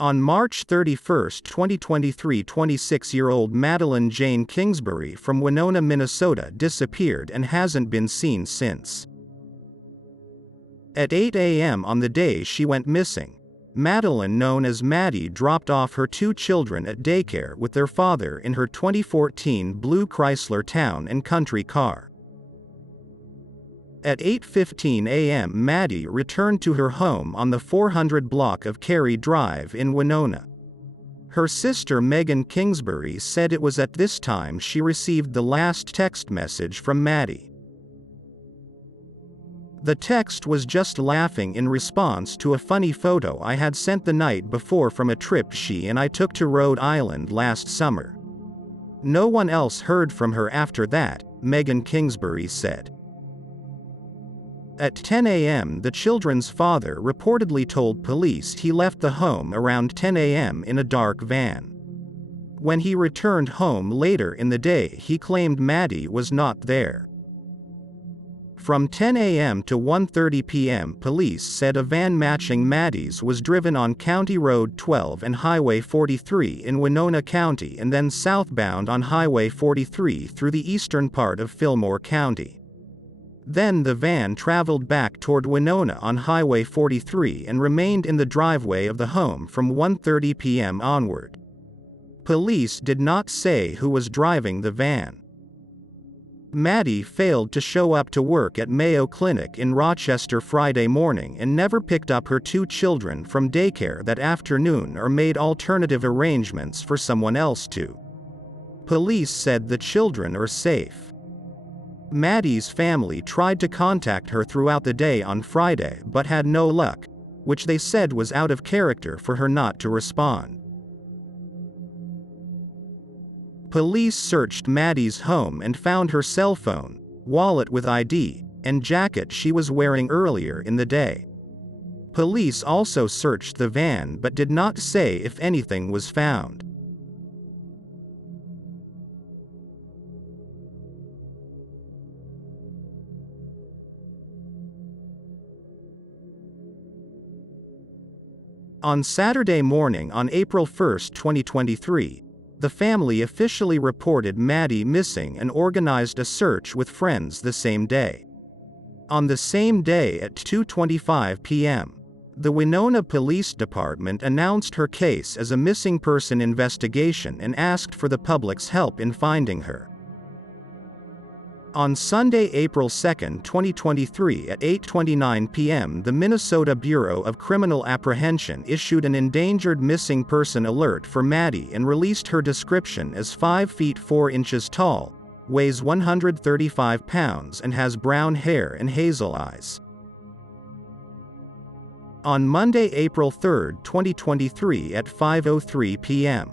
On March 31, 2023, 26-year-old Madeline Jane Kingsbury from Winona, Minnesota disappeared and hasn't been seen since. At 8 a.m. on the day she went missing, Madeline, known as Maddie, dropped off her 2 children at daycare with their father in her 2014 blue Chrysler Town and Country car. At 8:15 a.m. Maddie returned to her home on the 400 block of Cary Drive in Winona. Her sister Madeline Kingsbury said it was at this time she received the last text message from Maddie. The text was just laughing in response to a funny photo I had sent the night before from a trip she and I took to Rhode Island last summer. No one else heard from her after that, Madeline Kingsbury said. At 10 a.m. the children's father reportedly told police he left the home around 10 a.m. in a dark van. When he returned home later in the day, he claimed Maddie was not there. From 10 a.m. to 1:30 p.m. police said a van matching Maddie's was driven on County Road 12 and Highway 43 in Winona County and then southbound on Highway 43 through the eastern part of Fillmore County. Then the van traveled back toward Winona on Highway 43 and remained in the driveway of the home from 1:30 p.m. onward. Police did not say who was driving the van. Maddie failed to show up to work at Mayo Clinic in Rochester Friday morning and never picked up her 2 children from daycare that afternoon or made alternative arrangements for someone else to. Police said the children are safe. Maddie's family tried to contact her throughout the day on Friday but had no luck, which they said was out of character for her not to respond. Police searched Maddie's home and found her cell phone, wallet with ID, and jacket she was wearing earlier in the day. Police also searched the van but did not say if anything was found. On Saturday morning on April 1, 2023, the family officially reported Maddie missing and organized a search with friends the same day. On the same day at 2:25 p.m., the Winona Police Department announced her case as a missing person investigation and asked for the public's help in finding her. On Sunday, April 2, 2023 at 8:29 p.m. the Minnesota Bureau of Criminal Apprehension issued an endangered missing person alert for Maddie and released her description as 5 feet 4 inches tall, weighs 135 pounds and has brown hair and hazel eyes. On Monday, April 3, 2023 at 5:03 p.m.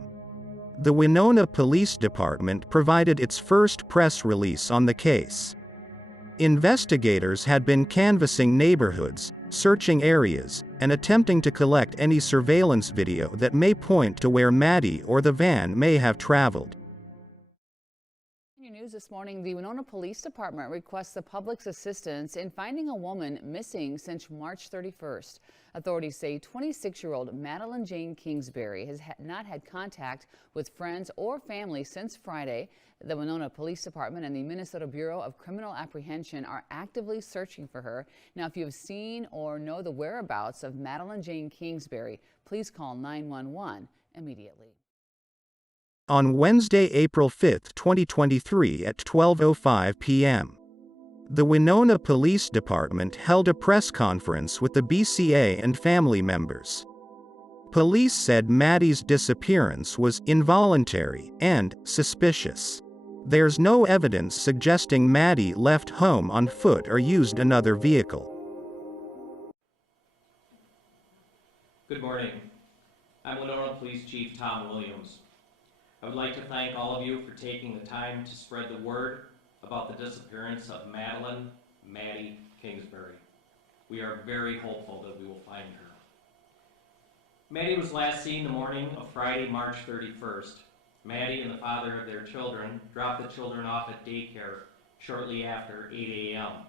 the Winona Police Department provided its first press release on the case. Investigators had been canvassing neighborhoods, searching areas, and attempting to collect any surveillance video that may point to where Maddie or the van may have traveled. In your news this morning, the Winona Police Department requests the public's assistance in finding a woman missing since March 31st. Authorities say 26-year-old Madeline Jane Kingsbury has not had contact with friends or family since Friday. The Winona Police Department and the Minnesota Bureau of Criminal Apprehension are actively searching for her. Now, if you have seen or know the whereabouts of Madeline Jane Kingsbury, please call 911 immediately. On Wednesday, April 5, 2023 at 12:05 p.m., the Winona Police Department held a press conference with the BCA and family members. Police said Maddie's disappearance was involuntary and suspicious. There's no evidence suggesting Maddie left home on foot or used another vehicle. Good morning. I'm Winona Police Chief Tom Williams. I would like to thank all of you for taking the time to spread the word about the disappearance of Maddie Kingsbury. We are very hopeful that we will find her. Maddie was last seen the morning of Friday, March 31st. Maddie and the father of their children dropped the children off at daycare shortly after 8 a.m.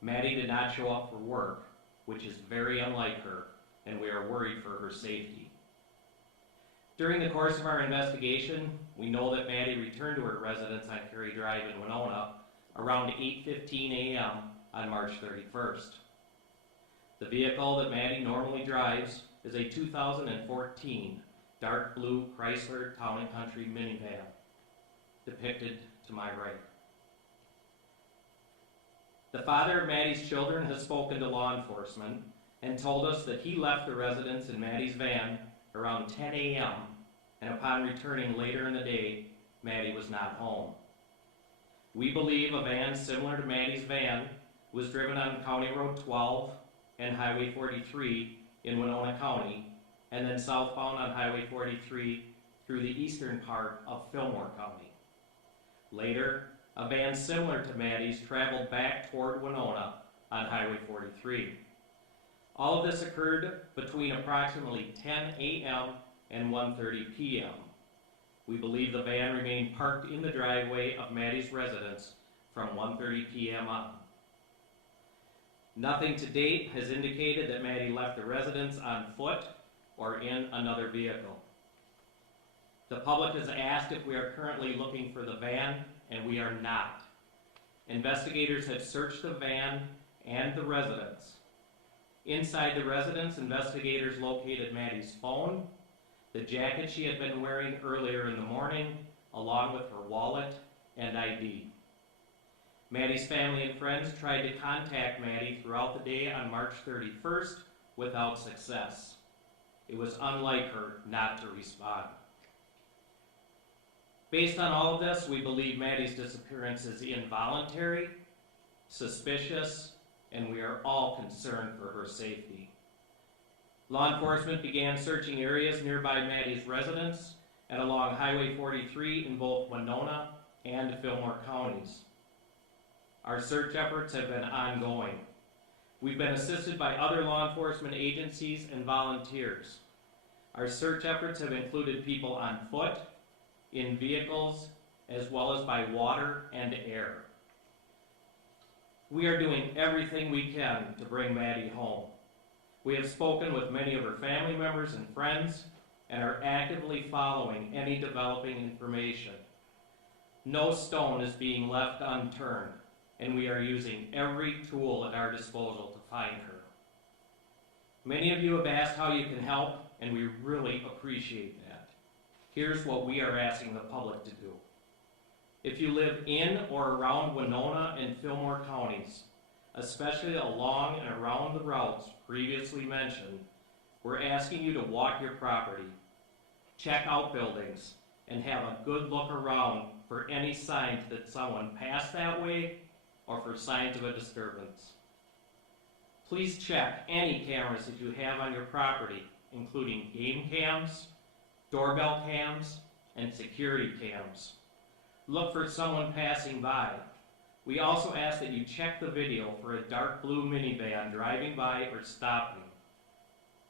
Maddie did not show up for work, which is very unlike her, and we are worried for her safety. During the course of our investigation, we know that Maddie returned to her residence on Cary Drive in Winona around 8:15 a.m. on March 31st. The vehicle that Maddie normally drives is a 2014 dark blue Chrysler Town & Country minivan, depicted to my right. The father of Maddie's children has spoken to law enforcement and told us that he left the residence in Maddie's van around 10 a.m. and upon returning later in the day, Maddie was not home. We believe a van similar to Maddie's van was driven on County Road 12 and Highway 43 in Winona County, and then southbound on Highway 43 through the eastern part of Fillmore County. Later, a van similar to Maddie's traveled back toward Winona on Highway 43. All of this occurred between approximately 10 a.m. and 1:30 p.m. We believe the van remained parked in the driveway of Maddie's residence from 1:30 p.m. on. Nothing to date has indicated that Maddie left the residence on foot or in another vehicle. The public has asked if we are currently looking for the van, and we are not. Investigators have searched the van and the residence. Inside the residence, investigators located Maddie's phone, the jacket she had been wearing earlier in the morning, along with her wallet and ID. Maddie's family and friends tried to contact Maddie throughout the day on March 31st without success. It was unlike her not to respond. Based on all of this, we believe Maddie's disappearance is involuntary, suspicious, and we are all concerned for her safety. Law enforcement began searching areas nearby Maddie's residence and along Highway 43 in both Winona and Fillmore counties. Our search efforts have been ongoing. We've been assisted by other law enforcement agencies and volunteers. Our search efforts have included people on foot, in vehicles, as well as by water and air. We are doing everything we can to bring Maddie home. We have spoken with many of her family members and friends and are actively following any developing information. No stone is being left unturned, and we are using every tool at our disposal to find her. Many of you have asked how you can help, and we really appreciate that. Here's what we are asking the public to do. If you live in or around Winona and Fillmore counties, especially along and around the routes previously mentioned, we're asking you to walk your property, check out buildings, and have a good look around for any signs that someone passed that way or for signs of a disturbance. Please check any cameras that you have on your property, including game cams, doorbell cams, and security cams. Look for someone passing by. We also ask that you check the video for a dark blue minivan driving by or stopping.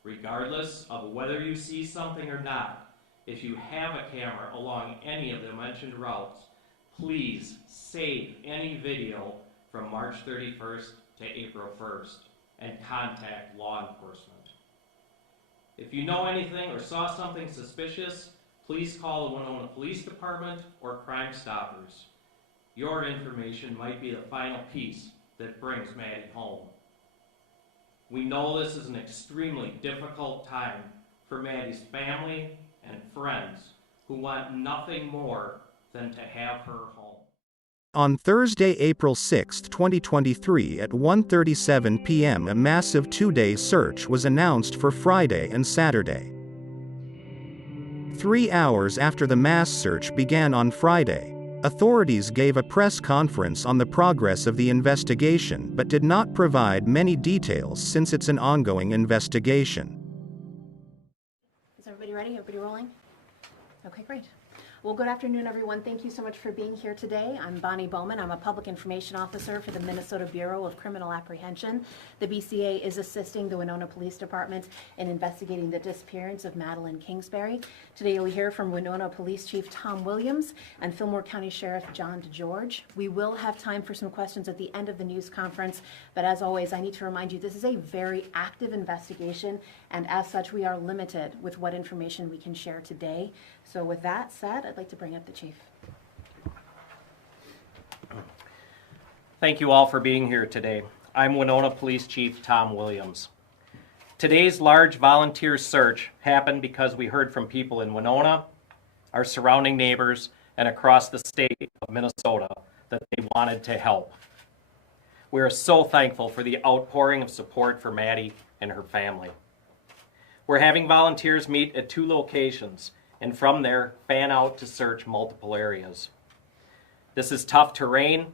Regardless of whether you see something or not, if you have a camera along any of the mentioned routes, please save any video from March 31st to April 1st and contact law enforcement. If you know anything or saw something suspicious, please call the Winona Police Department or Crime Stoppers. Your information might be the final piece that brings Maddie home. We know this is an extremely difficult time for Maddie's family and friends who want nothing more than to have her home. On Thursday, April 6, 2023 at 1:37 p.m. a massive two-day search was announced for Friday and Saturday. 3 hours after the mass search began on Friday, authorities gave a press conference on the progress of the investigation but did not provide many details since it's an ongoing investigation. Is everybody ready? Everybody rolling? Okay, great. Well, good afternoon, everyone. Thank you so much for being here today. I'm Bonnie Bowman. I'm a Public Information Officer for the Minnesota Bureau of Criminal Apprehension. The BCA is assisting the Winona Police Department in investigating the disappearance of Madeline Kingsbury. Today you'll hear from Winona Police Chief Tom Williams and Fillmore County Sheriff John DeGeorge. We will have time for some questions at the end of the news conference, but as always, I need to remind you this is a very active investigation, and as such, we are limited with what information we can share today. So with that said, I'd like to bring up the chief. Thank you all for being here today. I'm Winona Police Chief Tom Williams. Today's large volunteer search happened because we heard from people in Winona, our surrounding neighbors, and across the state of Minnesota that they wanted to help. We are so thankful for the outpouring of support for Maddie and her family. We're having volunteers meet at 2 locations, and from there, fan out to search multiple areas. This is tough terrain,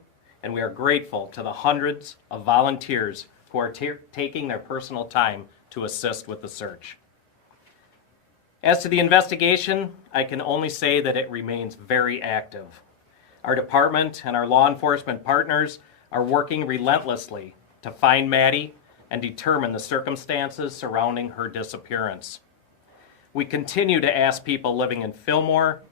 and we are grateful to the hundreds of volunteers who are taking their personal time to assist with the search. As to the investigation, I can only say that it remains very active. Our department and our law enforcement partners are working relentlessly to find Maddie and determine the circumstances surrounding her disappearance. We continue to ask people living in Fillmore,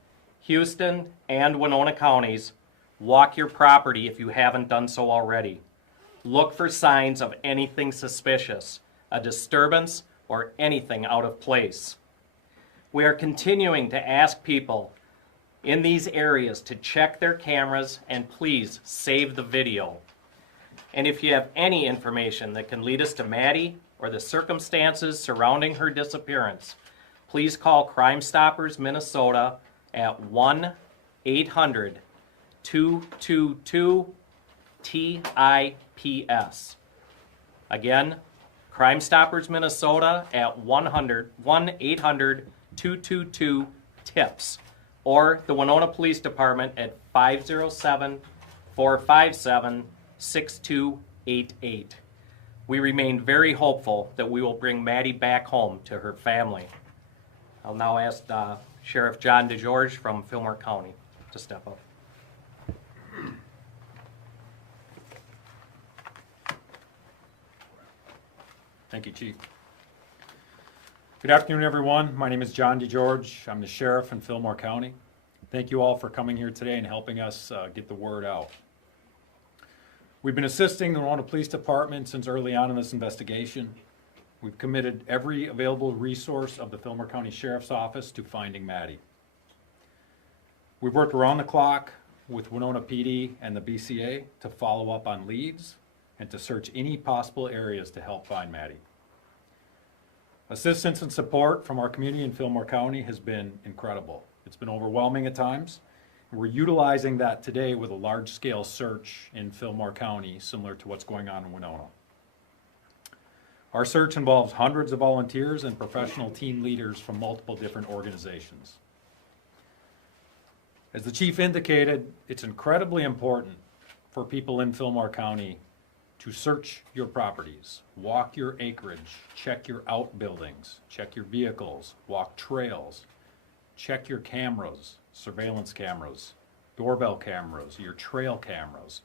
Houston, and Winona counties, walk your property if you haven't done so already. Look for signs of anything suspicious, a disturbance, or anything out of place. We are continuing to ask people in these areas to check their cameras and please save the video. And if you have any information that can lead us to Maddie or the circumstances surrounding her disappearance, please call Crime Stoppers Minnesota at 1-800-222-TIPS. Again, Crime Stoppers Minnesota at 1-800-222-TIPS, or the Winona Police Department at 507-457-6288. We remain very hopeful that we will bring Maddie back home to her family. I'll now ask Sheriff John DeGeorge from Fillmore County to step up. Thank you, Chief. Good afternoon, everyone. My name is John DeGeorge. I'm the Sheriff in Fillmore County. Thank you all for coming here today and helping us get the word out. We've been assisting the Winona Police Department since early on in this investigation. We've committed every available resource of the Fillmore County Sheriff's Office to finding Maddie. We've worked around the clock with Winona PD and the BCA to follow up on leads and to search any possible areas to help find Maddie. Assistance and support from our community in Fillmore County has been incredible. It's been overwhelming at times, and we're utilizing that today with a large-scale search in Fillmore County, similar to what's going on in Winona. Our search involves hundreds of volunteers and professional team leaders from multiple different organizations. As the chief indicated, it's incredibly important for people in Fillmore County to search your properties, walk your acreage, check your outbuildings, check your vehicles, walk trails, check your cameras, surveillance cameras, doorbell cameras, your trail cameras,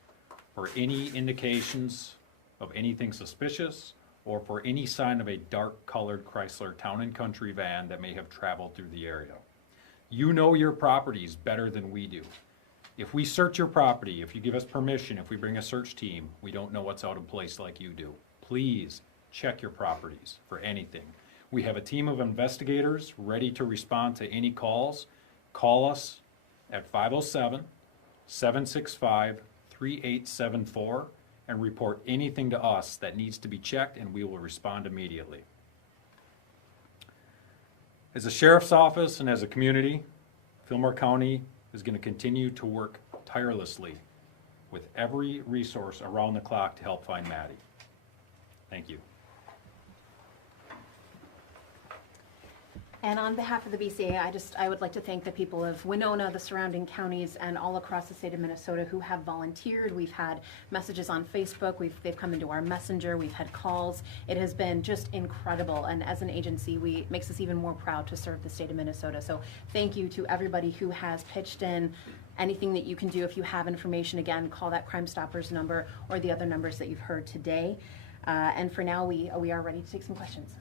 for any indications of anything suspicious or for any sign of a dark-colored Chrysler Town & Country van that may have traveled through the area. You know your properties better than we do. If we search your property, if you give us permission, if we bring a search team, we don't know what's out of place like you do. Please check your properties for anything. We have a team of investigators ready to respond to any calls. Call us at 507-765-3874 and report anything to us that needs to be checked, and we will respond immediately. As a sheriff's office and as a community, Fillmore County is going to continue to work tirelessly with every resource around the clock to help find Maddie. Thank you. And on behalf of the BCA, I would like to thank the people of Winona, the surrounding counties, and all across the state of Minnesota who have volunteered. We've had messages on Facebook. They've come into our messenger. We've had calls. It has been just incredible. And as an agency, it makes us even more proud to serve the state of Minnesota. So thank you to everybody who has pitched in. Anything that you can do, if you have information, again, call that Crime Stoppers number or the other numbers that you've heard today. And for now, we are ready to take some questions.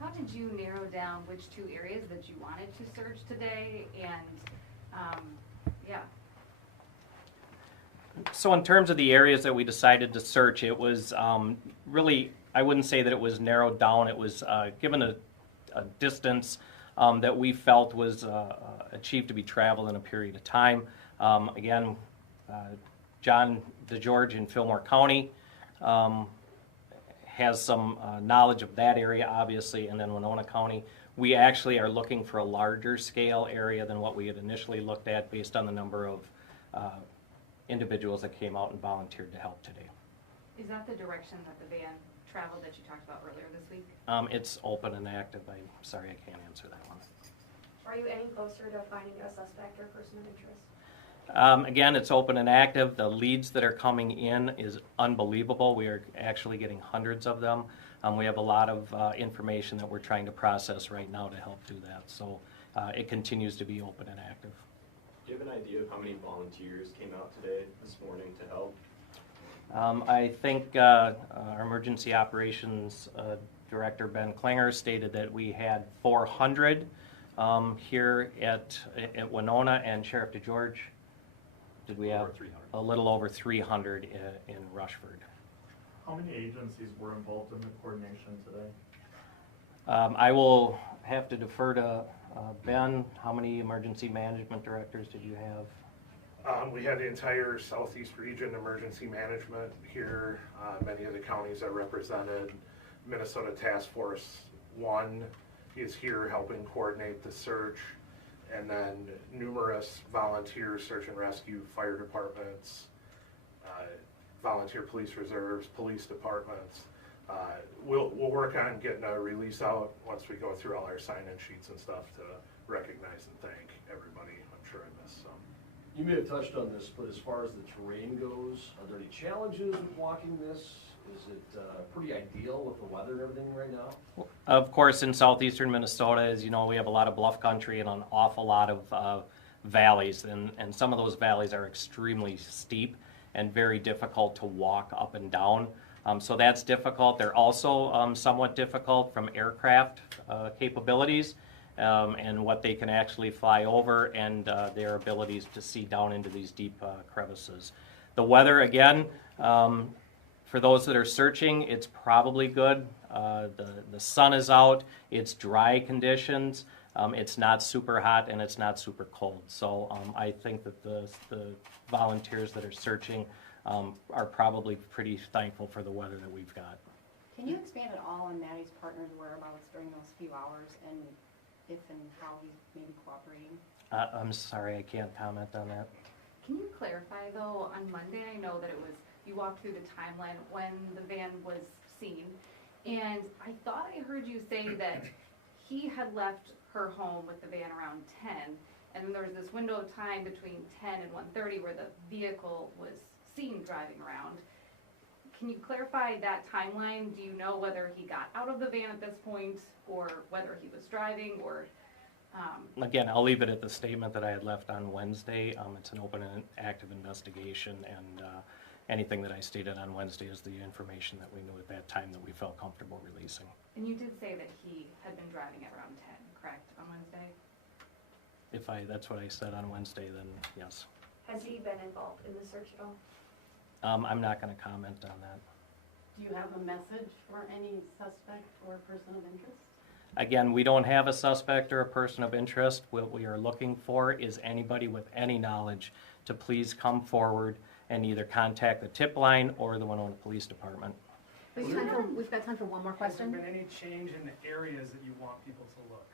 How did you narrow down which 2 areas that you wanted to search today? And yeah. So in terms of the areas that we decided to search, it was really, I wouldn't say that it was narrowed down. It was given a distance that we felt was achieved to be traveled in a period of time. Again, John DeGeorge in Fillmore County has some knowledge of that area, obviously, and then Winona County. We actually are looking for a larger scale area than what we had initially looked at based on the number of individuals that came out and volunteered to help today. Is that the direction that the van traveled that you talked about earlier this week? It's open and active. I'm sorry, I can't answer that one. Are you any closer to finding a suspect or person of interest? Again, it's open and active. The leads that are coming in is unbelievable. We are actually getting hundreds of them. We have a lot of information that we're trying to process right now to help do that. So it continues to be open and active. Do you have an idea of how many volunteers came out today, this morning, to help? I think our emergency operations director, Ben Klinger, stated that we had 400 here at Winona, and Sheriff DeGeorge, did we have a little over 300 in Rushford. How many agencies were involved in the coordination today? I will have to defer to Ben. How many emergency management directors did you have? We had the entire Southeast region emergency management here. Many of the counties are represented. Minnesota Task Force 1 is here helping coordinate the search. And then numerous volunteer search and rescue, fire departments, volunteer police reserves, police departments. We'll work on getting a release out once we go through all our sign-in sheets and stuff to recognize and thank everybody. I'm sure I missed some. You may have touched on this, but as far as the terrain goes, are there any challenges with walking this? Is it pretty ideal with the weather and everything right now? Of course, in southeastern Minnesota, as you know, we have a lot of bluff country and an awful lot of valleys, and some of those valleys are extremely steep and very difficult to walk up and down. So that's difficult. They're also somewhat difficult from aircraft capabilities and what they can actually fly over, and their abilities to see down into these deep crevices. The weather, again, for those that are searching, it's probably good. The sun is out, it's dry conditions, it's not super hot and it's not super cold. So I think that the volunteers that are searching are probably pretty thankful for the weather that we've got. Can you expand at all on Maddie's partner's whereabouts during those few hours and if and how he's maybe cooperating? I'm sorry, I can't comment on that. Can you clarify though, on Monday I know that it was, you walked through the timeline when the van was seen, and I thought I heard you say that he had left her home with the van around 10, and then there was this window of time between 10 and 1:30 where the vehicle was seen driving around. Can you clarify that timeline? Do you know whether he got out of the van at this point, or whether he was driving, or? Again, I'll leave it at the statement that I had left on Wednesday. It's an open and active investigation, and anything that I stated on Wednesday is the information that we knew at that time that we felt comfortable releasing. And you did say that he had been driving at around 10, correct, on Wednesday? If that's what I said on Wednesday, then yes. Has he been involved in the search at all? I'm not going to comment on that. Do you have a message for any suspect or person of interest? Again, we don't have a suspect or a person of interest. What we are looking for is anybody with any knowledge to please come forward and either contact the tip line or the Winona Police Department. We've got time for one more question. Has there been any change in the areas that you want people to look?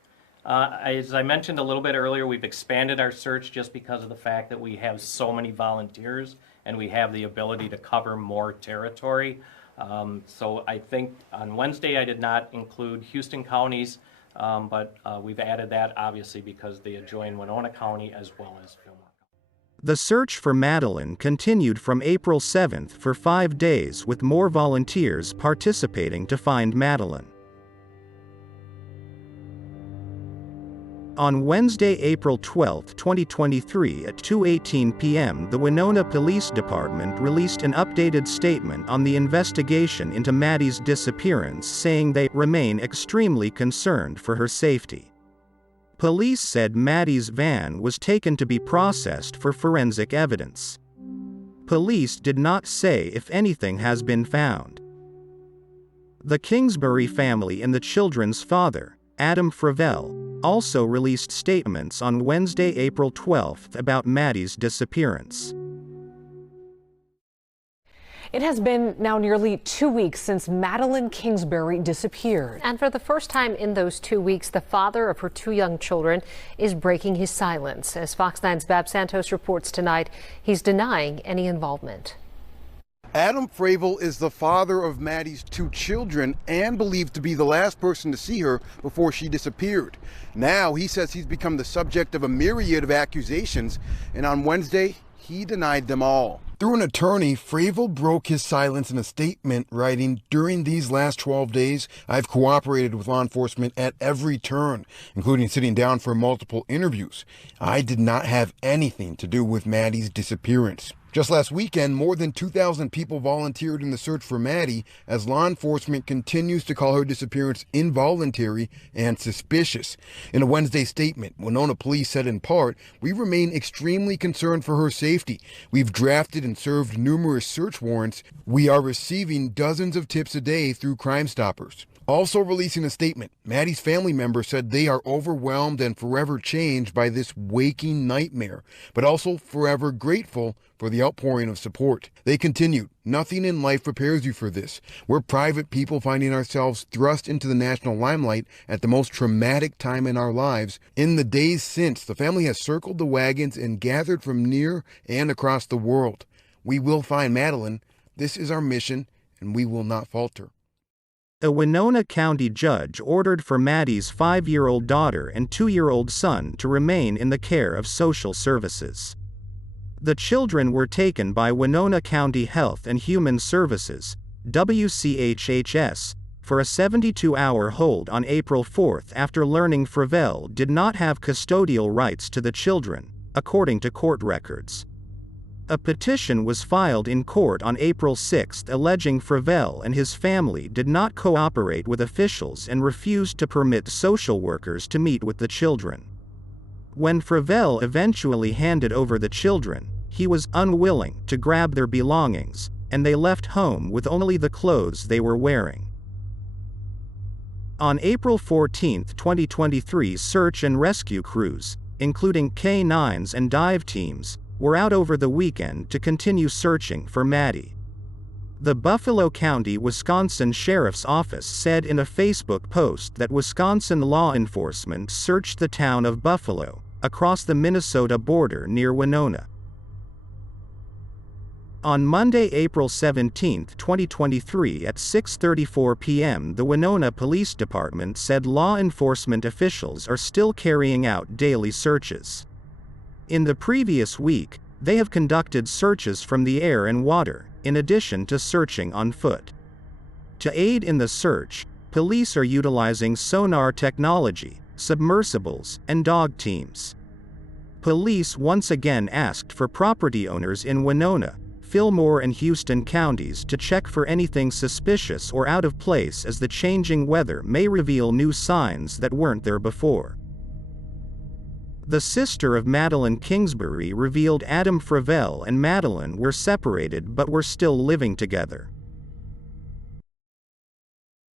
As I mentioned a little bit earlier, we've expanded our search just because of the fact that we have so many volunteers and we have the ability to cover more territory. So I think on Wednesday I did not include Houston County's but we've added that obviously because they adjoin Winona County as well as Fillmore. The search for Madeline continued from April 7th for 5 days, with more volunteers participating to find Madeline. On Wednesday, April 12, 2023 at 2:18 p.m. the Winona Police Department released an updated statement on the investigation into Maddie's disappearance, saying they remain extremely concerned for her safety. Police said Maddie's van was taken to be processed for forensic evidence. Police did not say if anything has been found. The Kingsbury family and the children's father, Adam Fravel, also released statements on Wednesday, April 12 about Maddie's disappearance. It has been now nearly 2 weeks since Madeline Kingsbury disappeared. And for the first time in those 2 weeks, the father of her 2 young children is breaking his silence. As Fox 9's Bab Santos reports tonight, he's denying any involvement. Adam Fravel is the father of Maddie's 2 children and believed to be the last person to see her before she disappeared. Now he says he's become the subject of a myriad of accusations, and on Wednesday, he denied them all. Through an attorney, Fravel broke his silence in a statement, writing, "During these last 12 days, I've cooperated with law enforcement at every turn, including sitting down for multiple interviews. I did not have anything to do with Maddie's disappearance." Just last weekend, more than 2,000 people volunteered in the search for Maddie as law enforcement continues to call her disappearance involuntary and suspicious. In a Wednesday statement, Winona police said in part, "We remain extremely concerned for her safety. We've drafted and served numerous search warrants. We are receiving dozens of tips a day through Crime Stoppers." Also releasing a statement, Maddie's family members said they are overwhelmed and forever changed by this waking nightmare, but also forever grateful for the outpouring of support. They continued, "Nothing in life prepares you for this. We're private people finding ourselves thrust into the national limelight at the most traumatic time in our lives. In the days since, the family has circled the wagons and gathered from near and across the world. We will find Madeline. This is our mission, and we will not falter." A Winona County judge ordered for Maddie's 5-year-old daughter and 2-year-old son to remain in the care of social services. The children were taken by Winona County Health and Human Services, WCHHS, for a 72-hour hold on April 4 after learning Fravel did not have custodial rights to the children, according to court records. A petition was filed in court on April 6 alleging Fravel and his family did not cooperate with officials and refused to permit social workers to meet with the children. When Fravel eventually handed over the children, he was unwilling to grab their belongings, and they left home with only the clothes they were wearing. On April 14, 2023, search and rescue crews, including K-9s and dive teams, were out over the weekend to continue searching for Maddie. The Buffalo County, Wisconsin Sheriff's Office said in a Facebook post that Wisconsin law enforcement searched the town of Buffalo, across the Minnesota border near Winona. On Monday, April 17, 2023 at 6:34 p.m. the Winona Police Department said law enforcement officials are still carrying out daily searches. In the previous week, they have conducted searches from the air and water, in addition to searching on foot. To aid in the search, police are utilizing sonar technology, submersibles, and dog teams. Police once again asked for property owners in Winona, Fillmore, and Houston counties to check for anything suspicious or out of place, as the changing weather may reveal new signs that weren't there before. The sister of Madeline Kingsbury revealed Adam Fravel and Madeline were separated but were still living together.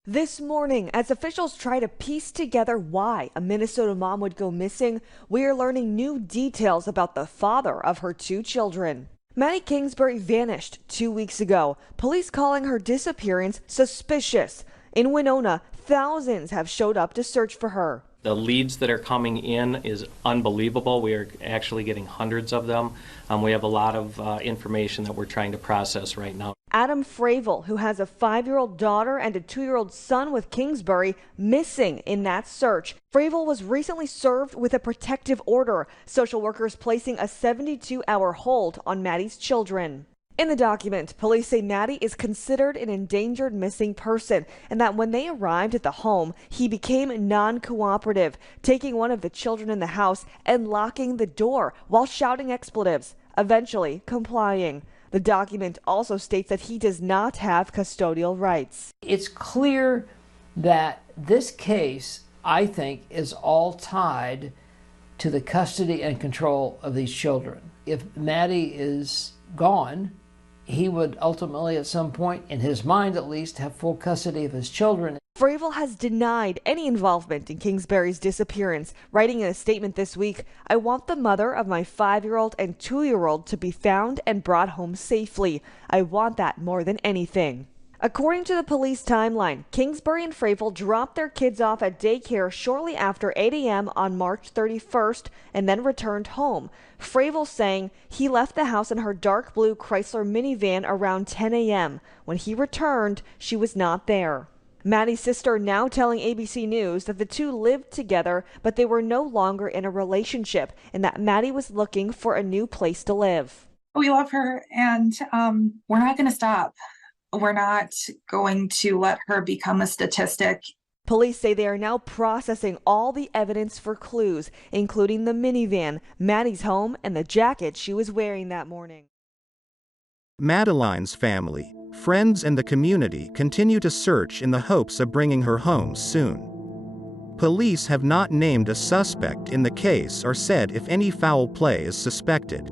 This morning, as officials try to piece together why a Minnesota mom would go missing, we are learning new details about the father of her 2 children. Maddie Kingsbury vanished 2 weeks ago, police calling her disappearance suspicious. In Winona, thousands have showed up to search for her. The leads that are coming in is unbelievable. We are actually getting hundreds of them. We have a lot of information that we're trying to process right now. Adam Fravel, who has a 5-year-old daughter and a 2-year-old son with Kingsbury, missing in that search. Fravel was recently served with a protective order, social workers placing a 72-hour hold on Maddie's children. In the document, police say Maddie is considered an endangered missing person and that when they arrived at the home, he became non-cooperative, taking one of the children in the house and locking the door while shouting expletives, eventually complying. The document also states that he does not have custodial rights. It's clear that this case, I think, is all tied to the custody and control of these children. If Maddie is gone, he would ultimately, at some point, in his mind at least, have full custody of his children. Fravel has denied any involvement in Kingsbury's disappearance, writing in a statement this week, "I want the mother of my 5-year-old and 2-year-old to be found and brought home safely. I want that more than anything." According to the police timeline, Kingsbury and Fravel dropped their kids off at daycare shortly after 8 a.m. on March 31st and then returned home. Fravel saying he left the house in her dark blue Chrysler minivan around 10 a.m. When he returned, she was not there. Maddie's sister now telling ABC News that the two lived together, but they were no longer in a relationship and that Maddie was looking for a new place to live. We love her and we're not going to stop. We're not going to let her become a statistic. Police say they are now processing all the evidence for clues, including the minivan, Maddie's home, and the jacket she was wearing that morning. Madeline's family, friends, and the community continue to search in the hopes of bringing her home soon. Police have not named a suspect in the case or said if any foul play is suspected.